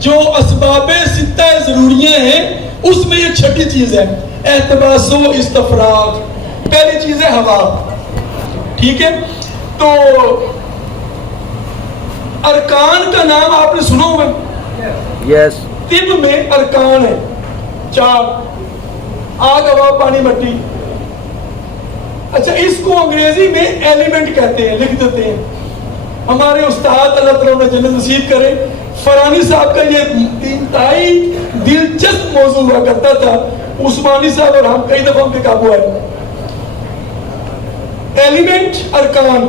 جو اسباب ستہ ضروریہ ہیں اس میں یہ چھٹی چیز ہے، احتباس و استفراغ. پہلی چیز ہے ہوا. ٹھیک ہے، تو ارکان کا نام آپ نے سنا ہوگا. یس. طب میں ارکان ہے 4: آگ، ہوا، پانی، مٹی. اچھا، اس کو انگریزی میں ایلیمنٹ کہتے ہیں، لکھ دیتے ہیں. ہمارے استاد اللہ تعالیٰ نے جنت نصیب کرے، فرانی صاحب کا یہ انتہائی دلچسپ موضوع ہوا کرتا تھا. عثمانی صاحب اور ہم کئی دفعہ ان پہ قابو آئے. ایلیمنٹ، ارکان.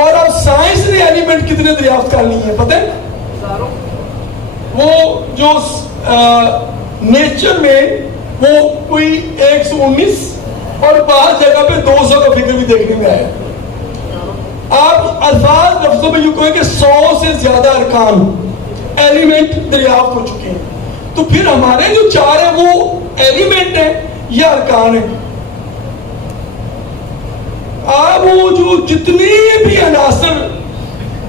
اور اب سائنس نے ایلیمنٹ کتنے دریافت کر لی ہیں پتہ ہے؟ وہ جو نیچر میں وہ کوئی 119 اور بعض جگہ پہ 200 کا فگر بھی دیکھنے میں آیا. آپ الفاظ لفظوں میں یوں کہیں کہ 100 سے زیادہ ارکان ایلیمنٹ دریافت ہو چکے ہیں. تو پھر ہمارے جو 4 ہیں وہ ایلیمنٹ ہیں یا ارکان ہیں؟ آپ وہ جو جتنے بھی عناصر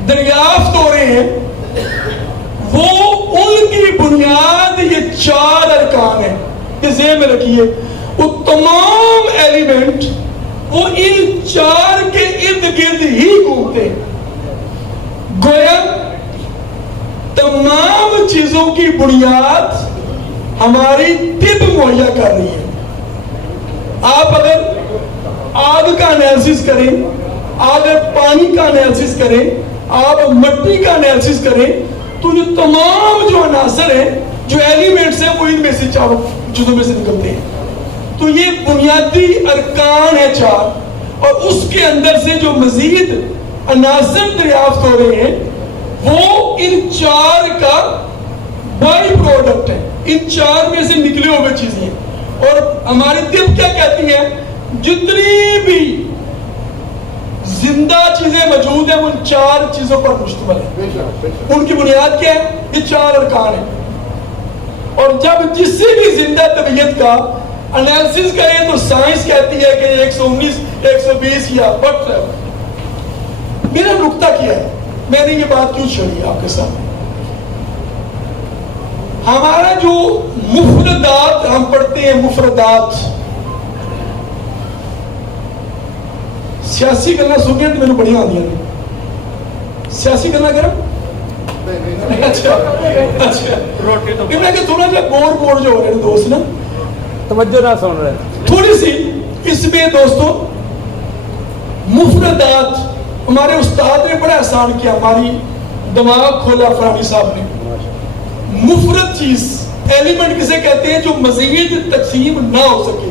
دریافت ہو رہے ہیں وہ ان کی بنیاد یہ 4 ارکان ہیں. یہ ذہن میں رکھیے، وہ تمام ایلیمنٹ وہ ان 4 کے ارد گرد ہی گھومتے ہیں. گویا تمام چیزوں کی بنیاد ہماری طب مہیا کر رہی ہے. آپ اگر آگ کا انالیسس کریں، اگر پانی کا انالیسس کریں، آپ مٹی کا انالیسس کریں، تو یہ تمام جو عناصر ہیں، جو ایلیمنٹس ہیں، وہ ان میں سے 4 چیزوں میں سے نکلتے ہیں. تو یہ بنیادی ارکان ہے 4. اور اس کے اندر سے جو مزید عناصر دریافت ہو رہے ہیں وہ ان 4 کا بائی پروڈکٹ ہے. ان 4 میں سے نکلے ہوئے چیزیں ہیں. اور ہماری طب کیا کہتی ہے؟ جتنی بھی زندہ چیزیں موجود ہیں وہ ان 4 چیزوں پر مشتمل ہے. ان کی بنیاد کیا ہے؟ یہ 4 ارکان ہیں. اور جب کسی بھی زندہ طبیعت کا انالیسس کریں تو سائنس کہتی ہے کہ 119 120 یا بٹ. میرا نقطہ کیا ہے، میں نے یہ بات کیوں چھڑی آپ کے سامنے؟ ہمارا جو مفردات ہم پڑھتے ہیں، مفردات سیاسی گلا سنیا تو میرے بڑی آدی ہیں. سیاسی گلا کرم اچھا میں کہ تھوڑا جا گوڑ جو ہو رہے ہیں دوست نا توجہ نہ سن رہے، تھوڑی سی اس میں دوستوں مفردات ہمارے استاد نے بڑا احسان کیا، ہماری دماغ کھولا فرانی صاحب نے. مفرد چیز ایلیمنٹ کسے کہتے ہیں؟ جو مزید تقسیم نہ ہو سکے.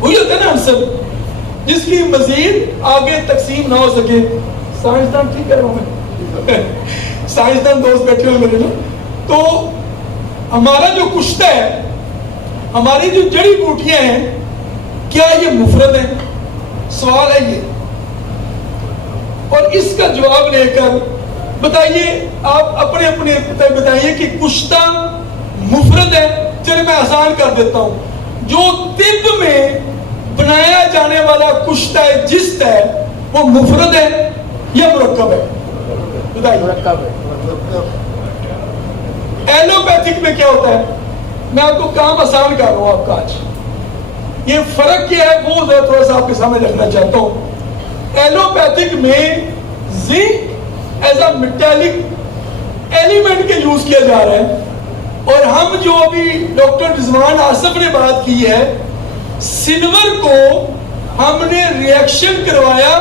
وہی ہوتا ہے نا عنصر جس کی مزید آگے تقسیم نہ ہو سکے. سائنسدان ٹھیک کہہ رہا ہوں میں، سائنسدان دوست بیٹھے ہوئے میرے نا. تو ہمارا جو کشتہ ہے، ہماری جو جڑی بوٹیاں ہیں، کیا یہ مفرد ہیں؟ سوال ہے یہ. اور اس کا جواب لے کر بتائیے، آپ اپنے اپنے بتائیے کہ کشتہ مفرد ہے؟ چلے میں آسان کر دیتا ہوں. جو طب میں بنایا جانے والا کشتہ جسم ہے وہ مفرد ہے یا مرکب ہے؟ بتائیے. مرکب ہے. ایلوپیتھک میں کیا ہوتا ہے؟ میں آپ کو کام آسان کر رہا ہوں آپ کا آج. یہ فرق کیا ہے وہ ذرا تھوڑا سا آپ کے سامنے رکھنا چاہتا ہوں. ایلوپیتھک میں zinc as a metallic element کے یوز کیا جا رہا ہے. اور ہم جو ابھی ڈاکٹر رضوان آصف نے بات کی ہے، سلور کو ہم نے ریئیکشن کروایا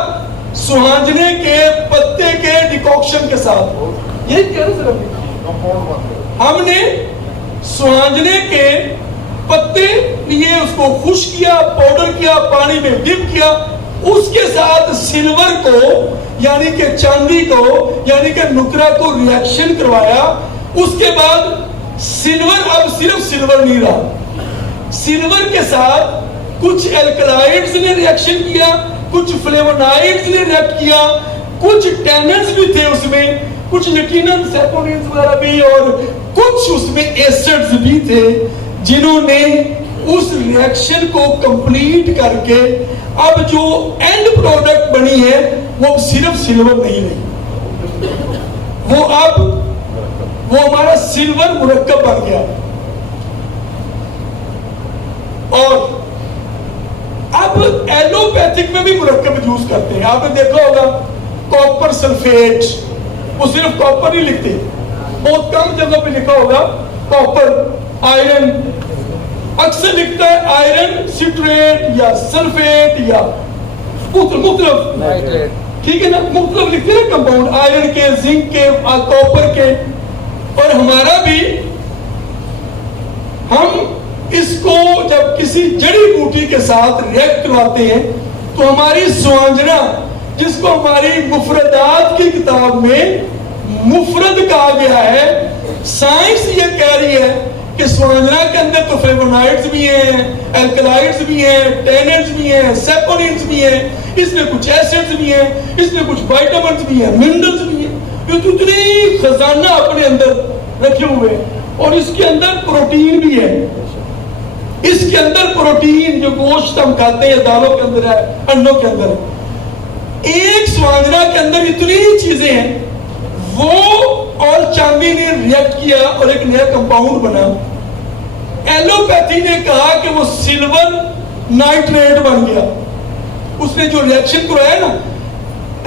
سہانجنے کے پتے کے ڈیکاکشن کے ساتھ. یہی کہہ رہے سر، ہم نے سہانجنے کے پتے لیے، اس کو خشک کیا، پاؤڈر کیا، پانی میں ڈپ کیا، اس کے ساتھ سلور کو یعنی کہ چاندی کو یعنی کہ نکرہ کو ریئیکشن کروایا. اس کے بعد سلور اب صرف سلور نہیں رہا، سلور کے ساتھ کچھ الکلائڈز نے ریئیکشن کیا، کچھ فلیونائڈز نے ریئیکٹ کیا، کچھ ٹیننز بھی تھے اس میں، کچھ یقیناً سیپونینز وغیرہ بھی، اور کچھ اس میں ایسڈز بھی تھے جنہوں نے اس ریئیکشن کو کمپلیٹ کر کے اب جو اینڈ پروڈکٹ بنی ہے وہ صرف سلور نہیں رہی، وہ اب وہ ہمارا سلور مرکب بن گیا. اور اب ایلوپیتھک میں بھی مرکب یوز کرتے ہیں. آپ نے دیکھا ہوگا کاپر سلفیٹ, وہ صرف کاپر نہیں لکھتے, بہت کم جگہ پہ لکھا ہوگا کاپر, آئرن, اکثر لکھتا ہے آئرن سٹریٹ یا سلفیٹ یا مختلف, ٹھیک ہے نا, مختلف لکھتے ہیں کمپاؤنڈ, آئرن کے, زنک کے, کاپر کے. اور ہمارا بھی, ہم اس کو جب کسی جڑی بوٹی کے ساتھ ریئیکٹ کرواتے ہیں تو ہماری سوانجنا, جس کو ہماری مفردات کی کتاب میں مفرد کہا گیا ہے, سائنس یہ کہہ رہی ہے کہ سوانجنا کے اندر تو فلیوونائڈز بھی ہیں, الکلائڈز بھی ہیں, ٹیننز بھی ہیں, سیپوننز بھی ہیں, اس میں کچھ ایسڈز بھی ہیں, اس میں کچھ وائٹامنز بھی ہیں, منرلز بھی ہیں, یہ تو اتنی خزانہ اپنے اندر رکھے ہوئے ہیں. اور اس کے اندر پروٹین بھی ہے, اس کے اندر پروٹین جو گوشت ہم کھاتے ہیں دالوں کے اندر ہے, انڈوں کے اندر ہے. ایک سوانجنا کے اندر اتنی چیزیں ہیں. وہ اور چاندی نے ریئیکٹ کیا اور ایک نیا کمپاؤنڈ بنا. ایلوپیتھی نے کہا کہ وہ سلور نائٹریٹ بن گیا. اس نے جو ریئیکشن کرایا نا,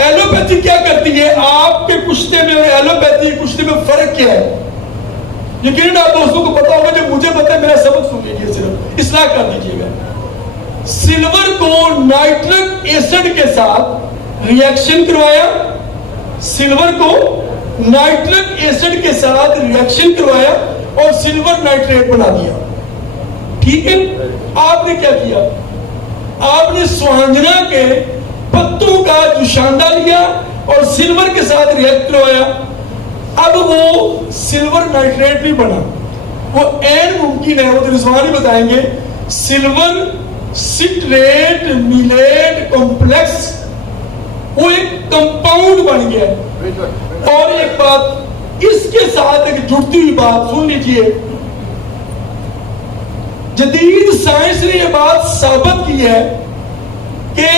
ایلوپیتھی کیا کرتی ہے, آپ کے کشتے میں اور ایلوپیتھی کشتے میں فرق کیا ہے؟ یقیناً آپ دوستوں کو پتا ہوگا, جب مجھے پتا ہے میرا سبق سن لیجیے, صرف اصلاح کر دیجیے گا. سلور کو نائٹرک ایسڈ کے ساتھ ریئیکشن کروایا, سلور کو نائٹرک ایسڈ کے ساتھ ریئیکشن کروایا اور سلور نائٹریٹ بنا دیا. ٹھیک ہے, آپ نے کیا کیا, آپ نے سوانجنا کے پتوں کا جوشاندہ لیا اور سلور کے ساتھ ریئیکٹ کروایا. اب وہ سلور نائٹریٹ بھی بنا. وہ این ممکن ہے, وہ تو رضوان ہی بتائیں گے, سلور سٹریٹ میلیٹ کمپلیکس, وہ ایک کمپاؤنڈ بن گیا. اور ایک بات اس کے ساتھ ایک جڑتی ہوئی بات سن لیجئے, جدید سائنس نے یہ بات ثابت کی ہے کہ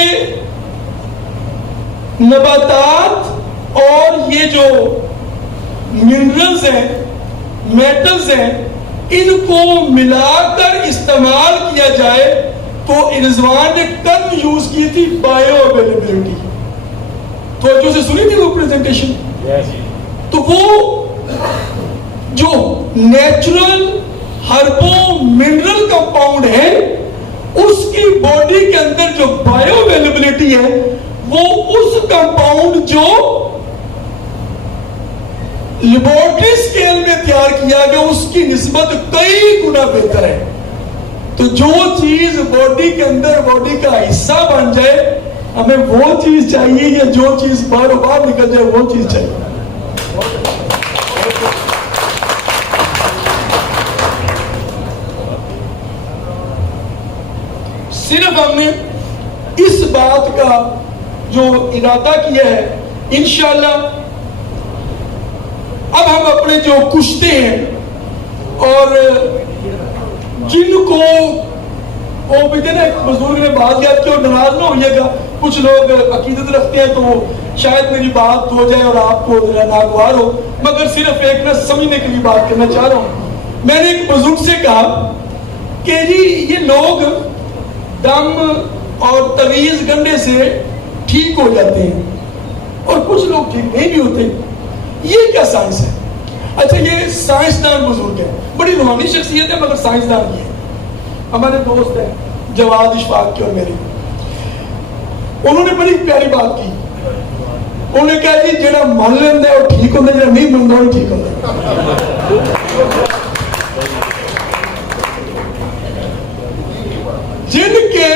نباتات اور یہ جو منرلز ہیں, میٹلز ہیں, ان کو ملا کر استعمال کیا جائے تو رضوان نے کم یوز کی تھی بایو اویلیبلٹی. توجہ سے سنی تھی وہ پریزنٹیشن. تو وہ جو نیچرل ہربو منرل کمپاؤنڈ ہے, اس کی باڈی کے اندر جو بایو اویلیبلٹی ہے, وہ اس کمپاؤنڈ جو لیبورٹری سکیل میں تیار کیا گیا اس کی نسبت کئی گنا بہتر ہے. تو جو چیز باڈی کے اندر باڈی کا حصہ بن جائے, ہمیں وہ چیز چاہیے, یا جو چیز باہر باہر نکل جائے وہ چیز چاہیے. صرف ہم نے اس بات کا جو ارادہ کیا ہے, انشاءاللہ اب ہم اپنے جو کشتے ہیں اور جن کو وہ بھی دینا, ایک بزرگ نے بات یاد کی اور ناراض نہ ہوئیے گا, کچھ لوگ عقیدت رکھتے ہیں تو شاید میری بات ہو جائے اور آپ کو ناگوار ہو, مگر صرف ایک نہ سمجھنے کے لیے بات کرنا چاہ رہا ہوں. میں نے ایک بزرگ سے کہا کہ جی یہ لوگ دم اور تویز گنڈے سے ٹھیک ہو جاتے ہیں اور کچھ لوگ ٹھیک نہیں بھی ہوتے, یہ کیا سائنس ہے؟ اچھا, یہ سائنسدان بزرگ ہے, بڑی روحانی شخصیت ہے مگر سائنسدان کی ہے. ہمارے دوست ہیں جواد اشفاق کے اور میری, انہوں نے بڑی پیاری بات کی. انہوں نے کہا جی جڑا مان لینا ہے وہ ٹھیک ہوتا ہے, جڑا نہیں مانتا وہ ٹھیک ہوتا ہے. جن کے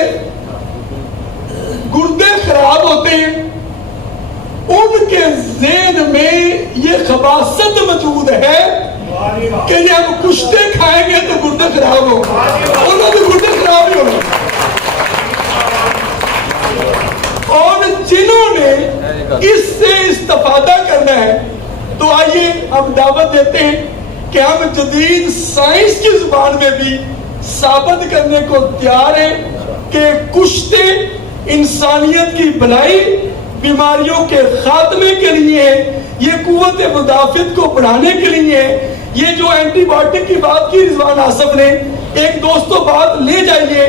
گردے خراب ہوتے ہیں ان کے ذہن میں یہ خباثت موجود ہے کہ یہ ہم کشتے کھائیں گے تو گردے خراب ہوں گے, انہوں نے گردے خراب ہی ہونے. اور جنہوں نے اس سے استفادہ کرنا ہے تو آئیے ہم دعوت دیتے ہیں کہ ہم جدید سائنس کی زبان میں بھی ثابت کرنے کو تیار ہیں کہ کشتے انسانیت کی بھلائی, بیماریوں کے خاتمے کے لیے, یہ قوت مدافعت کو بڑھانے کے لیے ہے. یہ جو اینٹی بایوٹک کی بات کی رضوان آصف نے, ایک دوستوں بات لے جائیے,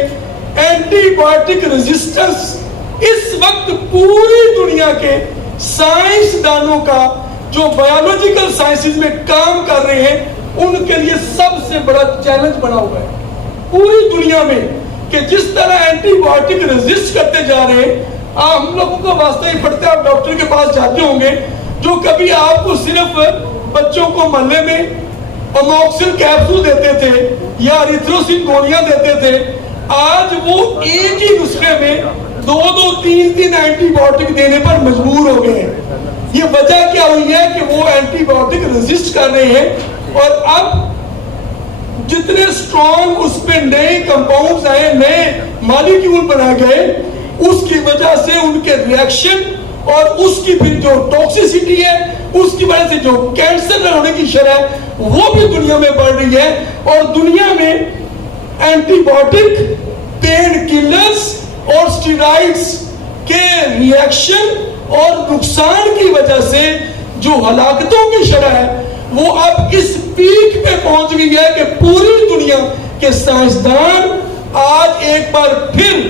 اینٹی بایوٹک ریزسٹنس اس وقت پوری دنیا کے سائنسدانوں کا جو بایولوجیکل سائنسز میں کام کر رہے ہیں ان کے لیے سب سے بڑا چیلنج بنا ہوا ہے پوری دنیا میں, کہ جس طرح اینٹی بایوٹک ریزسٹ کرتے جا رہے ہیں. ہم لوگوں کا واسطہ ہی پڑتا ہے, آپ ڈاکٹر کے پاس جاتے ہوں گے, جو کبھی آپ کو صرف بچوں کو محلے میں اموکسل کیپسول دیتے تھے یا ایریتھروسین گولیاں دیتے تھے, آج وہ ایک ہی نسخے میں 2-3 اینٹی بایوٹک دینے پر مجبور ہو گئے ہیں. یہ وجہ کیا ہوئی ہے کہ وہ اینٹی بایوٹک ریزسٹ کر رہے ہیں, اور اب جتنے سٹرونگ اس پہ نئے کمپاؤنڈز آئے, نئے مالیکیول بنائے گئے, اس کی وجہ سے ان کے ریئیکشن اور اس کی پھر جو ٹاکسیسٹی ہے, اس کی وجہ سے جو کینسر ہونے کی شرح ہے وہ بھی دنیا میں بڑھ رہی ہے. اور دنیا میں اینٹی بایوٹک, پین کلرز اور اسٹیرائڈز کے ریئیکشن اور نقصان کی وجہ سے جو ہلاکتوں کی شرح ہے وہ اب اس پیک پہ پہنچ گئی ہے کہ پوری دنیا کے سائنسدان آج ایک بار پھر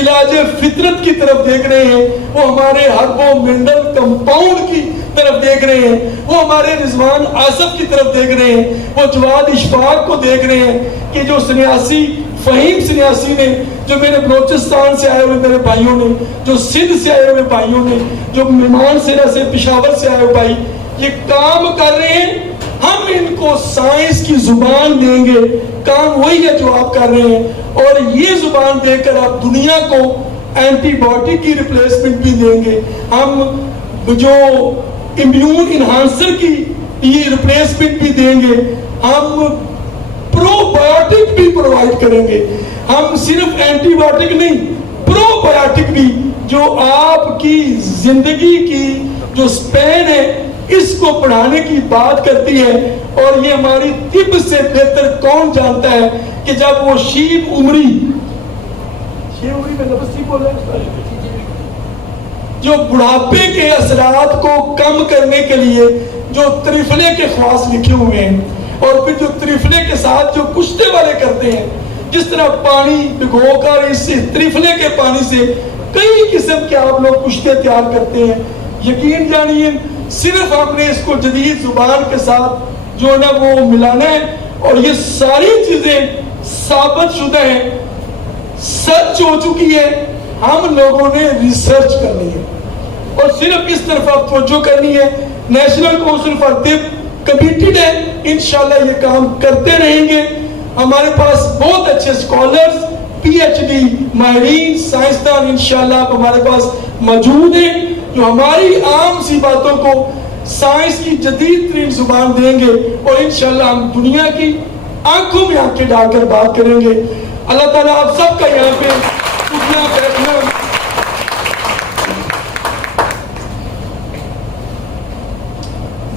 علاج فطرت کی طرف دیکھ رہے ہیں, وہ ہمارے ہربو منرل کمپاؤنڈ کی طرف دیکھ رہے ہیں, وہ ہمارے رضوان آصف کی طرف دیکھ رہے ہیں, وہ جواد اشفاق کو دیکھ رہے ہیں کہ جو سنیاسی فہیم سنیاسی نے, جو میرے بلوچستان سے آئے ہوئے میرے بھائیوں نے, جو سندھ سے آئے ہوئے بھائیوں نے, جو مہمان سیرا سے پشاور سے آئے ہوئے بھائی یہ کام کر رہے ہیں. ہم ان کو سائنس کی زبان دیں گے, کام وہی ہے جو آپ کر رہے ہیں, اور یہ زبان دے کر آپ دنیا کو اینٹی بایوٹک کی ریپلیسمنٹ بھی دیں گے. ہم جو امیون انہانسر کی یہ ریپلیسمنٹ بھی دیں گے, ہم پرو بایوٹک بھی پرووائڈ کریں گے. ہم صرف اینٹی بایوٹک نہیں, پرو بایوٹک بھی, جو آپ کی زندگی کی جو سپین ہے اس کو بڑھانے کی بات کرتی ہے. اور یہ ہماری طب سے بہتر کون جانتا ہے کہ جب وہ شیب عمری میں لفظ ٹھیک بول رہے ہیں, جو بڑھاپے کے اثرات کو کم کرنے کے لیے جو تریفلے کے خواص لکھے ہوئے ہیں, اور پھر جو تریفلے کے ساتھ جو کشتے والے کرتے ہیں, جس طرح پانی بھگو کر اس تریفلے کے پانی سے کئی قسم کے آپ لوگ کشتے تیار کرتے ہیں. یقین جانیے صرف ہم نے اس کو جدید زبان کے ساتھ جو ہے نا وہ ملانا ہے, اور یہ ساری چیزیں ثابت شدہ ہیں, سچ ہو چکی ہے. ہم لوگوں نے ریسرچ کرنی ہے اور صرف اس طرف آپ توجہ کرنی ہے. نیشنل کونسل فار طب کمیٹڈ ہے, انشاءاللہ یہ کام کرتے رہیں گے. ہمارے پاس بہت اچھے اسکالرز, پی ایچ ڈی ماہرین, سائنسدان انشاءاللہ ہمارے پاس موجود ہیں جو ہماری عام سی باتوں کو سائنس کی جدید ترین زبان دیں گے, اور انشاءاللہ ہم دنیا کی آنکھوں میں آنکھیں ڈال کر بات کریں گے. اللہ تعالیٰ آپ سب کا یہاں پہ اٹھنا بیٹھنا.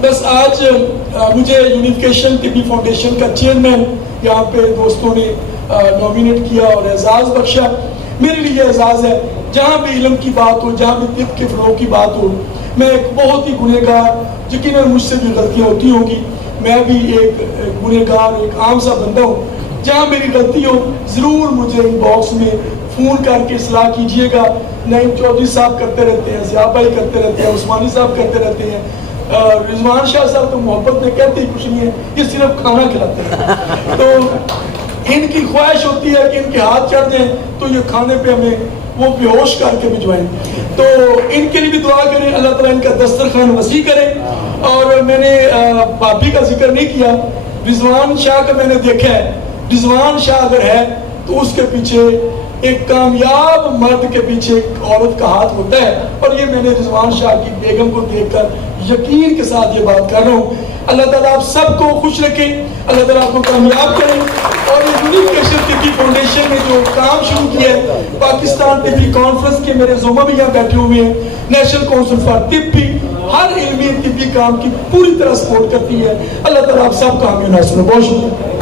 بس آج مجھے یونیفیکیشن طبی فاؤنڈیشن کا چیئرمین یہاں پہ دوستوں نے نومینیٹ کیا اور اعزاز بخشا. میرے لیے اعزاز ہے, جہاں بھی علم کی بات ہو, جہاں بھی طب کے فروغ کی بات ہو. میں ایک بہت ہی گنہگار, یقیناً مجھ سے بھی غلطیاں ہوتی ہوں گی, میں بھی ایک گنہگار, ایک عام سا بندہ ہوں. جہاں میری غلطی ہو ضرور مجھے ان باکس میں فون کر کے اصلاح کیجئے گا. نعیم چودھری صاحب کرتے رہتے ہیں, ضیاء بھائی کرتے رہتے ہیں, عثمانی صاحب کرتے رہتے ہیں, رضوان شاہ صاحب تو محبت میں کہتے ہی کچھ نہیں ہے, یہ صرف کھانا کھلاتے ہیں. تو ان کی خواہش ہوتی ہے کہ ان کے ہاتھ چڑھ جائیں تو یہ کھانے پہ ہمیں وہ بے ہوش کر کے بھجوائیں. تو ان کے لیے بھی دعا کریں, اللہ تعالیٰ ان کا دسترخوان وسیع کرے. اور میں نے بھابھی کا ذکر نہیں کیا, رضوان شاہ کا میں نے دیکھا ہے. رضوان شاہ اگر ہے تو اس کے پیچھے ایک کامیاب مرد کے پیچھے ایک عورت کا ہاتھ ہوتا ہے, اور یہ میں نے رضوان شاہ کی بیگم کو دیکھ کر یقین کے ساتھ یہ بات کر رہا ہوں. اللہ تعالیٰ آپ سب کو خوش رکھے, اللہ تعالیٰ آپ کو کامیاب کرے. اور یہ یونیفیکیشن طبی فاؤنڈیشن نے جو کام شروع کیا ہے, پاکستان طبی کانفرنس کے میرے زوما بھی یہاں بیٹھے ہوئے ہیں, نیشنل کونسل فار طب بھی ہر علمی طبی کام کی پوری طرح سپورٹ کرتی ہے. اللہ تعالیٰ آپ سب کا حامی و ناصر. بہت شکریہ.